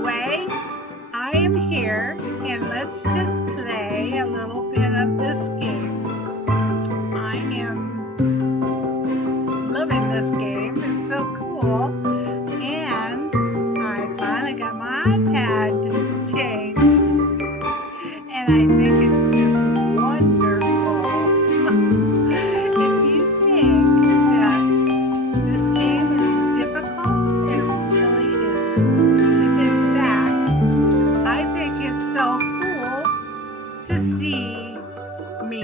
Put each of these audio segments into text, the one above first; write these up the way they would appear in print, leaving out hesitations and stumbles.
Anyway, I am here and let's just play a little bit of this game. I am loving this game. It's so cool. And I finally got my iPad changed. And I think it's just wonderful. If you think that this game is difficult, it really isn't. In fact, I think it's so cool to see me.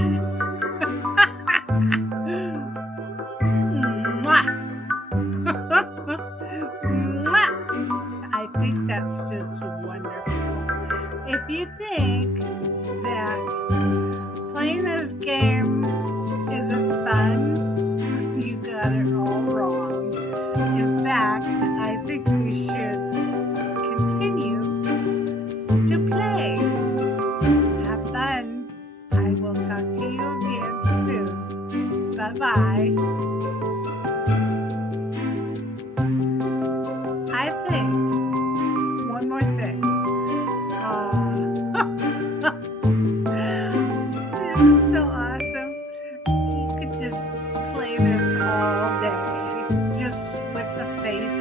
Mwah! Mwah! I think that's just wonderful. If you think that playing this game isn't fun, you got it all wrong. In fact, I think we should continue to play. Have fun. I will talk to you again soon. Bye-bye. I think one more thing. This is so awesome. You could just play this all day, just with the face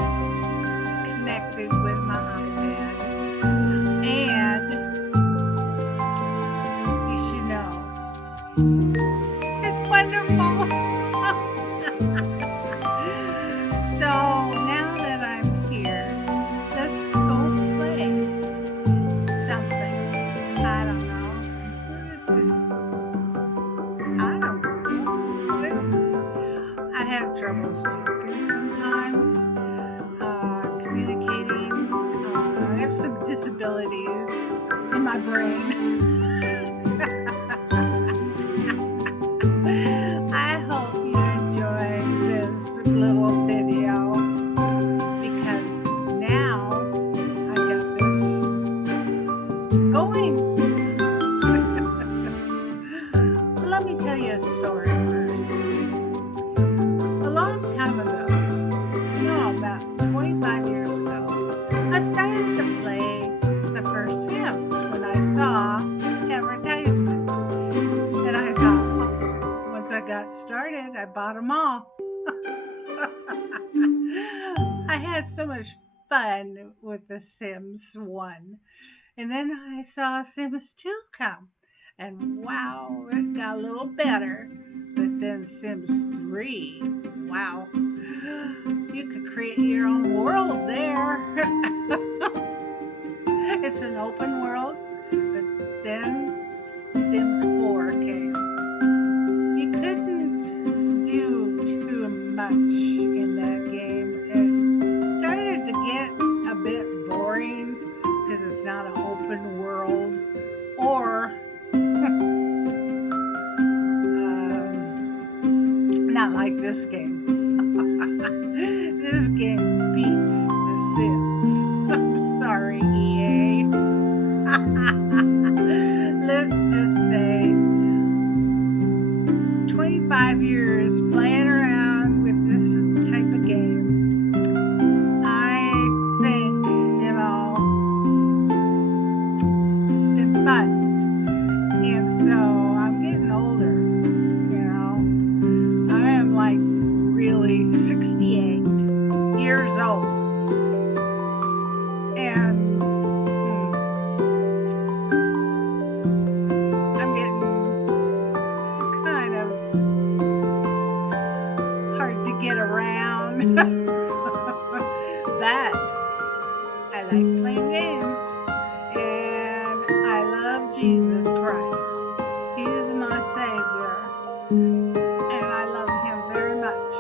connected with my iPad. And you should know, it's wonderful. So now that I'm here, let's go play something. I don't know. This is, I don't know. I have troubles talking sometimes, communicating. I have some disabilities in my brain. I hope you enjoy this little video because now I got this going. Let me tell you a story first. A long time ago, no, about 25 years ago, I started to play the first Sims when I saw advertisements. And I thought, oh, once I got started, I bought them all. I had so much fun with the Sims 1. And then I saw Sims 2 come. And wow, it got a little better. But then Sims 3, wow. You could create your own world there. It's an open world. But then Sims 4 came. You couldn't do too much in that game. It started to get a bit boring because it's not an open world or not like this game. This game beats The Sims. I'm sorry, EA. Let's just say 25 years playing around with this type of game. I think, it's been fun. And so I'm getting older, I am like really 68 years old. And I'm getting kind of hard to get around. But I like playing games. And I love Jesus Christ. He's my Savior. And I love him very much.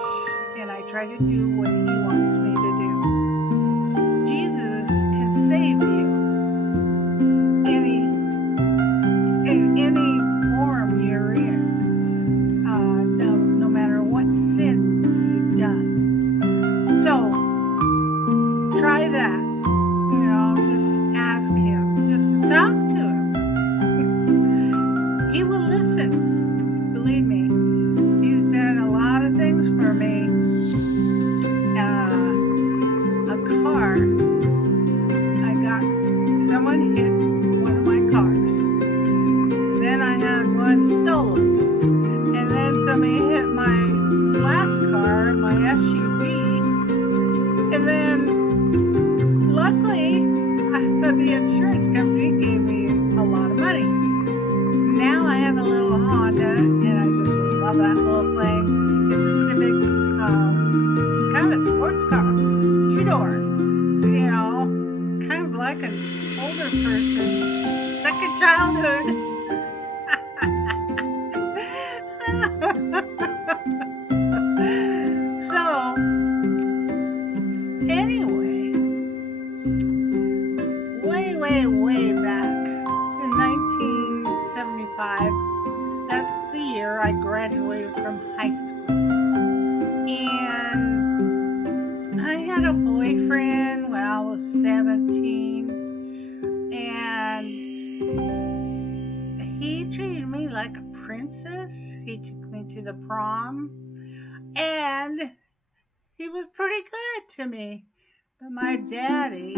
And I try to do what he wants me to do. Jesus can save you in any form you're in. No matter what sins you've done. So try that. Just ask him. Just talk to him. He will listen. Believe me, he's done a lot of things for me. And the insurance company gave me a lot of money. Now I have a little Honda, and I just love that little thing. It's a Civic, kind of a sports car, two-door. You know, kind of like an older person's second childhood. So, anyway, way back in 1975, that's the year I graduated from high school. And I had a boyfriend when I was 17, and he treated me like a princess. He took me to the prom, and he was pretty good to me. But my daddy,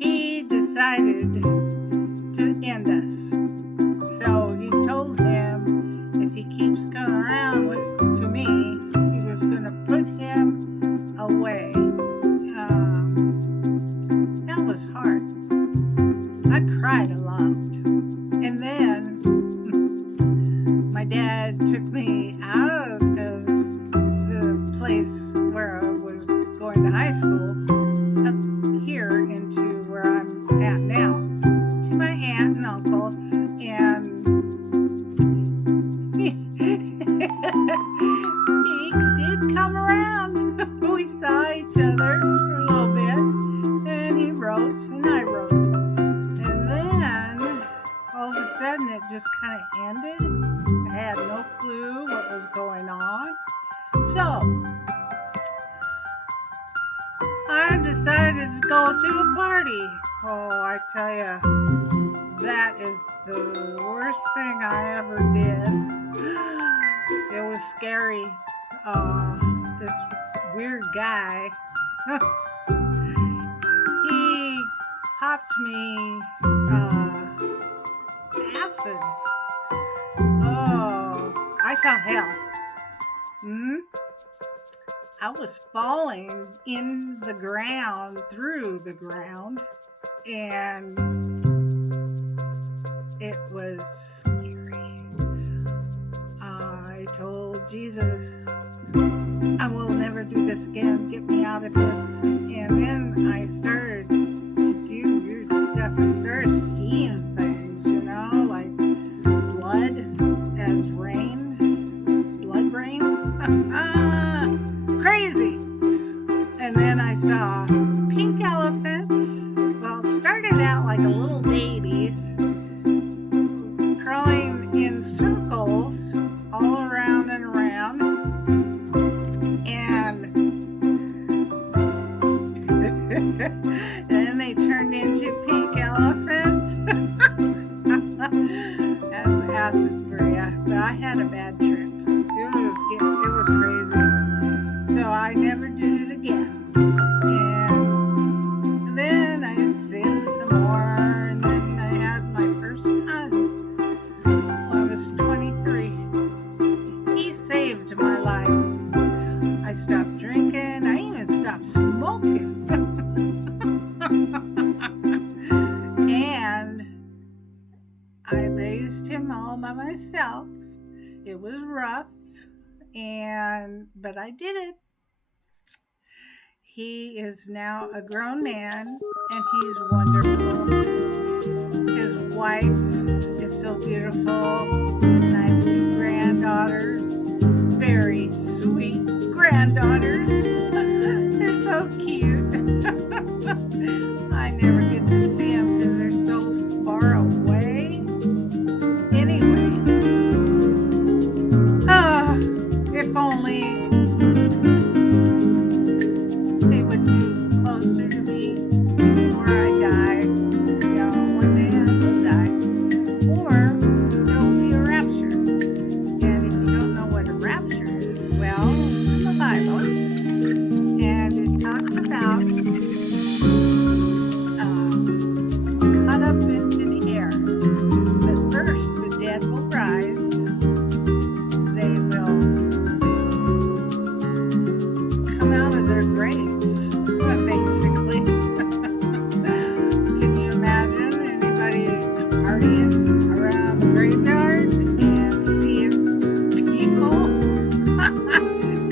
he decided to end us. So he told him if he keeps coming around to me, he was going to put him away. That was hard. I cried a lot. And then my dad took me out of the place where I was going to high school up here into where I'm at now, to my aunt and uncles, and he did come around. We saw each other for a little bit, and he wrote and I wrote, and then all of a sudden it just kind of ended. I had no clue what was going on. So I decided to go to a party. Oh, I tell you, that is the worst thing I ever did. It was scary. This weird guy, he popped me acid. Oh, I saw hell. I was falling in the ground, through the ground, and it was scary. I told Jesus, I will never do this again. Get me out of this. And then I started to do weird stuff. I started seeing things, you know, like blood as rain. Blood rain. Crazy. And then I saw pink elephants. Well, it started out like a little babies crawling in circles all around and around. And then they turned into pink elephants. That's acid for you. But I had a bad trip. It was crazy. So I never did it again. And then I sinned some more, and then I had my first son when I was 23. He saved my life. I stopped drinking. I even stopped smoking. And I raised him all by myself. It was rough, but I did it. He is now a grown man, and he's wonderful. His wife is so beautiful, and I have 2 granddaughters, very sweet granddaughters. They're so cute. I never get to see them because they're so far away. Anyway, if only they would be closer to me before I die. You know, one day I will die. Or there will be a rapture. And if you don't know what a rapture is, well, it's in the Bible. And it talks about their graves, basically. Can you imagine anybody partying around the graveyard and seeing people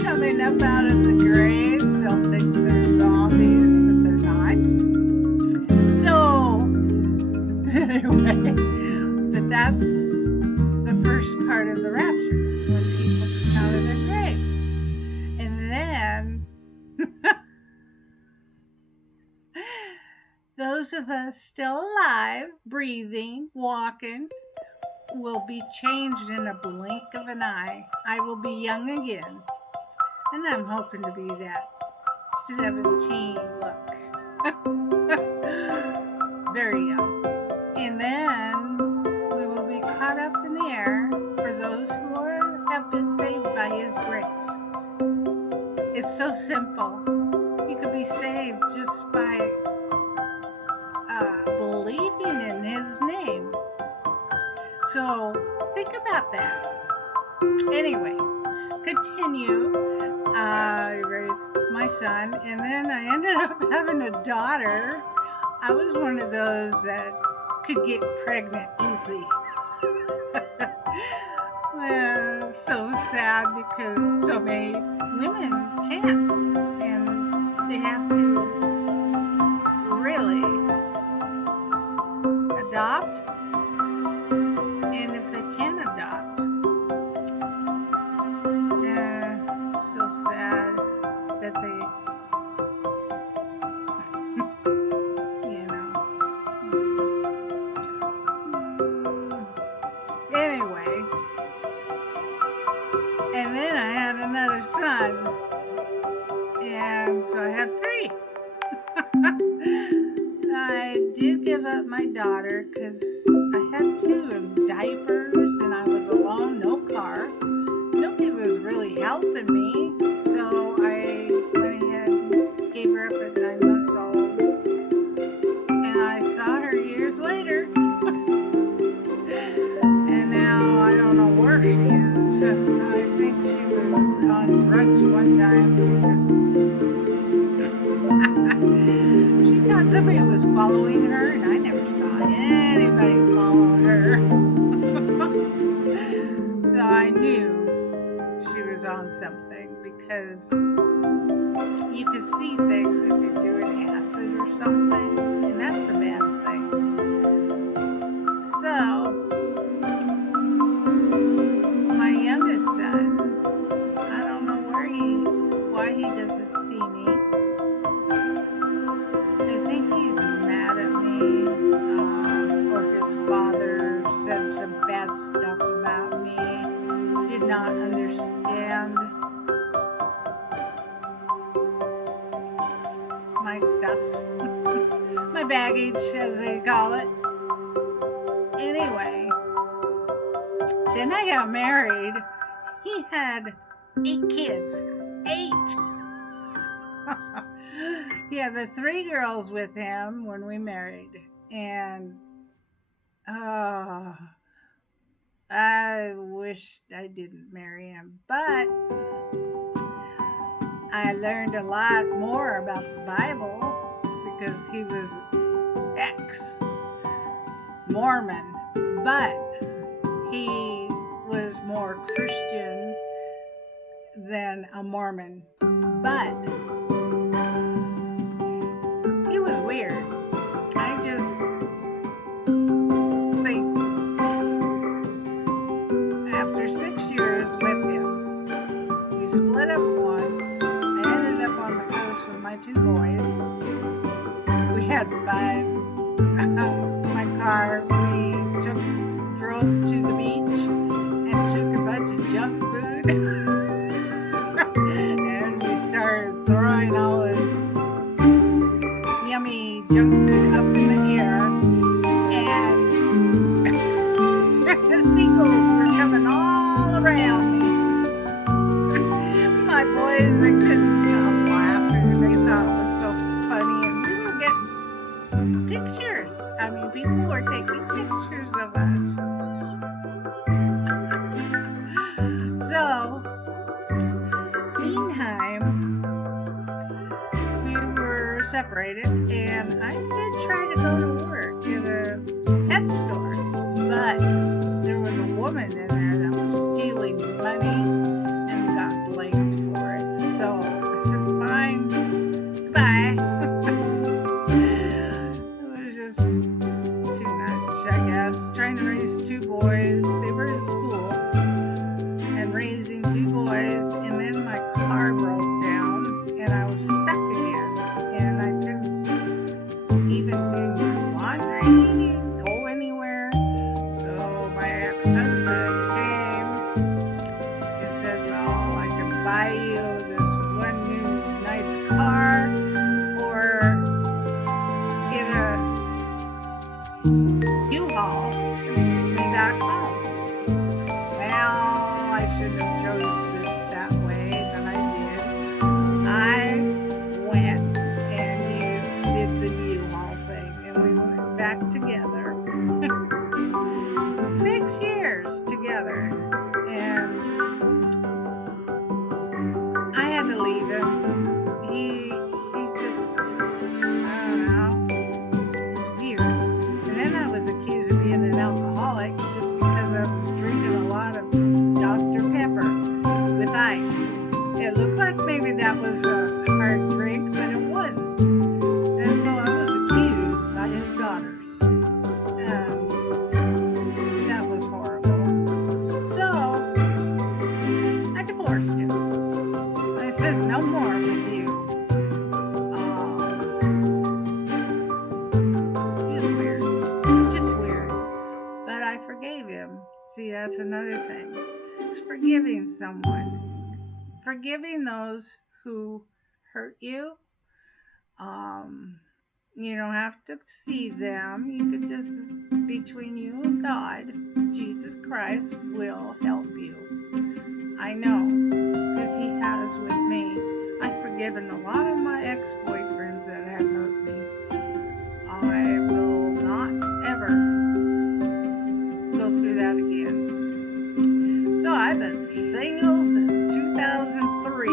coming up out of the graves? They'll think they're zombies, but they're not. So, anyway, but that's the first part of the rapture, when people come out of their graves. And then those of us still alive, breathing, walking, will be changed in a blink of an eye. I will be young again. And I'm hoping to be that 17 look. Very young. And then we will be caught up in the air for those who have been saved by His grace. It's so simple. You could be saved just by believing in His name. So think about that. Anyway, continue. I raised my son, and then I ended up having a daughter. I was one of those that could get pregnant easily. Well, so sad because so many women can't, and they have to really adopt, and if they can adopt, it's so sad that they, anyway. And then I had another son, and so I had 3. I did give up my daughter because I had 2 in diapers, and I was alone, no car. Nobody was really helping me, so I went ahead and gave her up at 9 months old, and I saw her years later. And now I don't know where she is. I think she was on drugs one time because she thought somebody was following her, and I never saw anybody follow her. So I knew she was on something, because you can see things if you're doing acid or something, and that's a bad thing. So my youngest son, I don't know why he doesn't see me. I think he's mad at me, or his father said some bad stuff about me, did not understand my stuff, my baggage, as they call it. Anyway, then I got married. He had 8 kids. 8! He had the 3 girls with him when we married. And I wished I didn't marry him. But I learned a lot more about the Bible because he was ex-Mormon. But he was more Christian than a Mormon. But he was weird. I just think after 6 years with him, we split up once. I ended up on the coast with my 2 boys. We had fun. My car, we drove to the beach and took a bunch of junk food. And we started throwing all this yummy junk food up in the air. And the seagulls were coming all around me. My boys, they couldn't stop laughing. They thought it was so funny. And we were getting pictures. I mean, people were taking pictures of us. So, meantime, separated, and I did try to go to work in a pet store, but there was a woman in there that was stealing money and got blamed for it. So I said, fine, goodbye. It was just too much, I guess. Trying to raise two boys. They were in school and raising two boys, and then my car broke down and I was stuck again. And I couldn't even do my laundry, go anywhere. So my ex-husband came and said, well, I can buy you this one new nice car or get a U-Haul and bring me back home. Well, I shouldn't have chosen it that way, but I did. I went and did the U-Haul thing, and we went back together. 6 years together, and I had to leave him. He just, I don't know, it was weird. And then I was accused of being an alcoholic just because I was drinking a lot of Dr. Pepper with ice. It looked like maybe that was a hard drink, but it wasn't. And so I was accused by his daughters. That was horrible. So I divorced him. I said, no more with you. He was weird. Just weird. But I forgave him. See, that's another thing. It's forgiving someone. Forgiving those who hurt you. You don't have to see them. You could just, between you and God, Jesus Christ will help you. I know, because he has with me. I've forgiven a lot of my ex-boyfriends that have hurt me. I will not ever go through that again. So I've been single since 2003.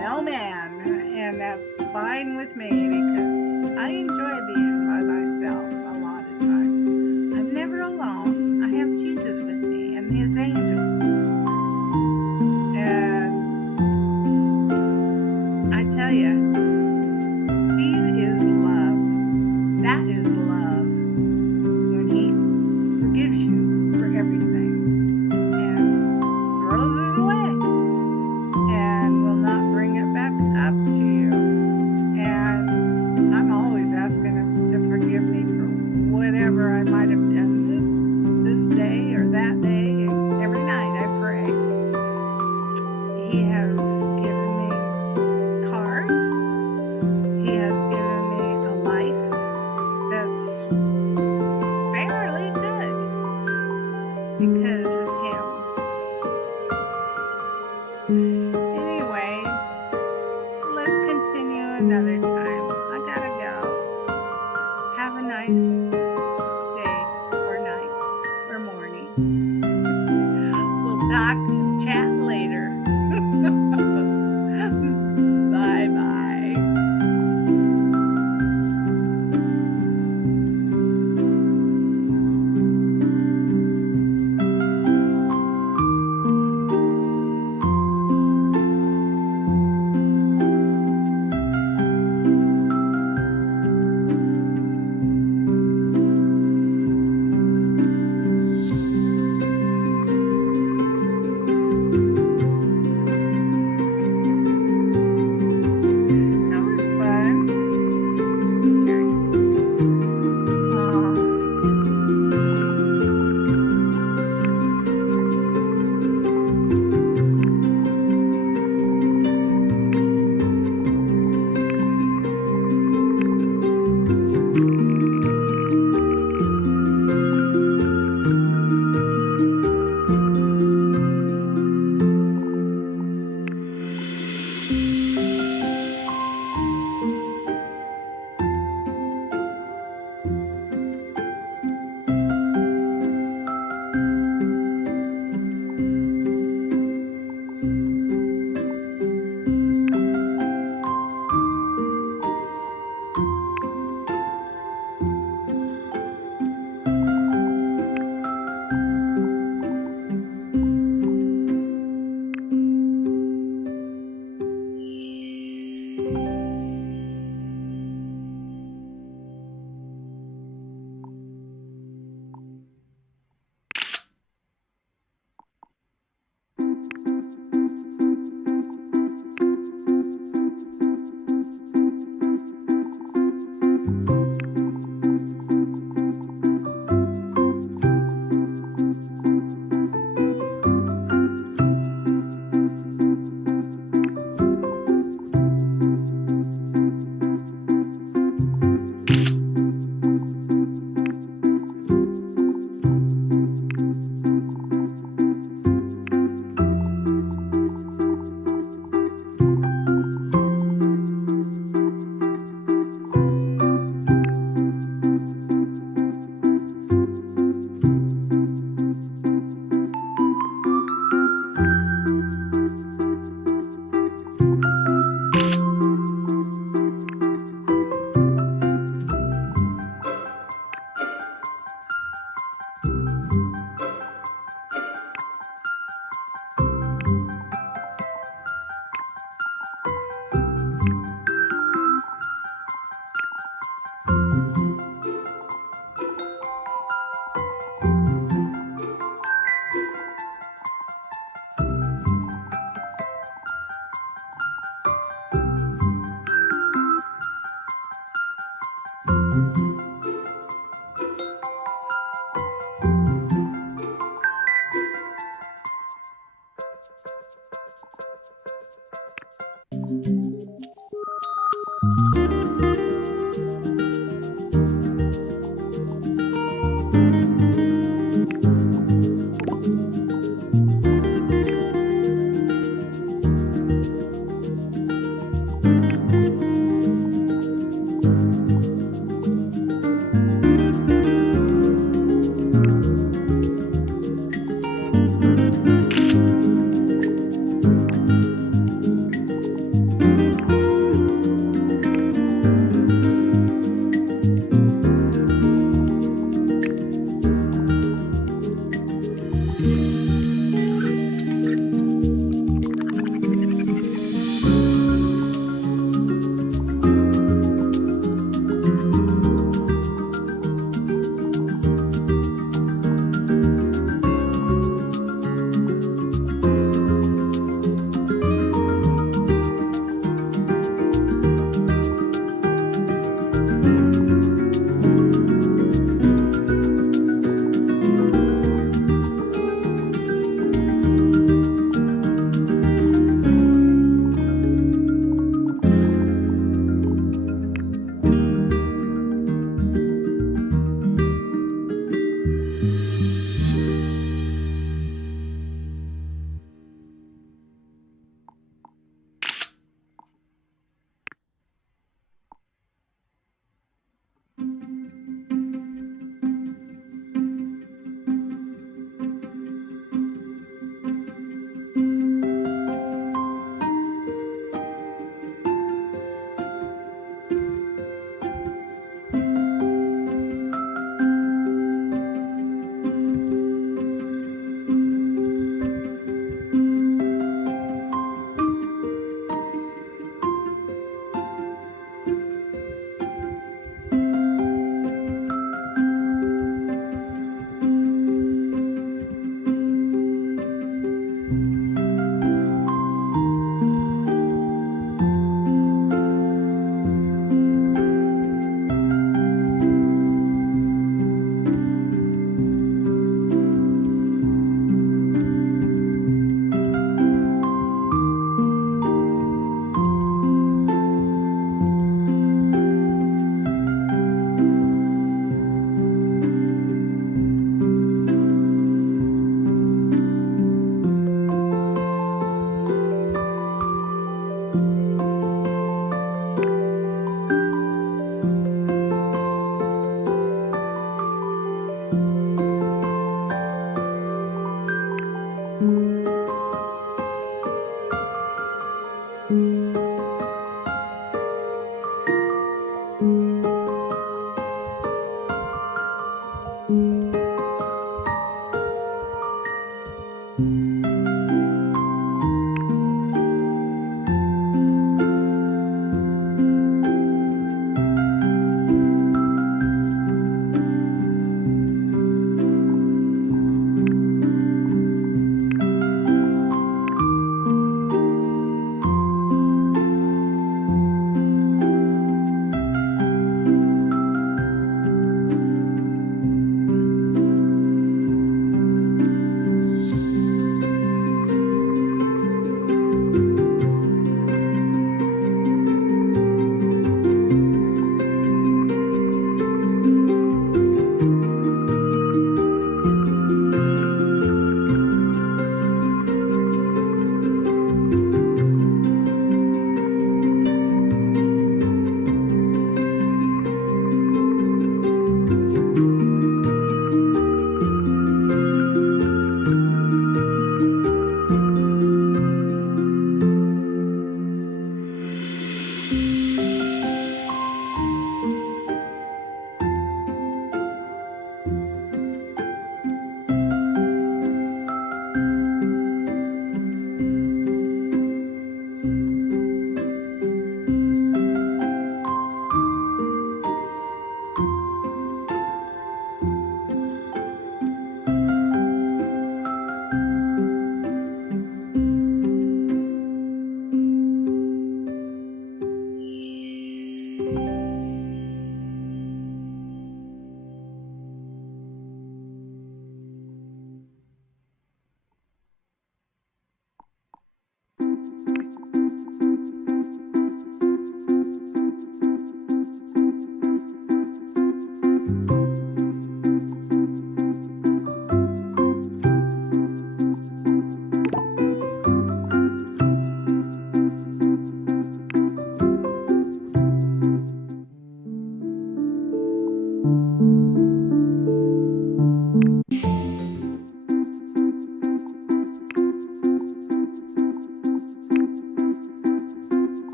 No man. And that's fine with me because I enjoy being by myself a lot of times. I'm never alone. I have Jesus with me and his angels. And I tell you, he is love. That is love. When he forgives you for everything and throws it away and will not bring it back up to you. And I'm always asking him to forgive me for whatever I might have done this day or that day. And every night I pray. He has given me cars. He has given me a life that's fairly good because of him. Anyway, let's continue another time. I gotta go. Have a nice day or night or morning. We'll talk and chat later. Bye bye.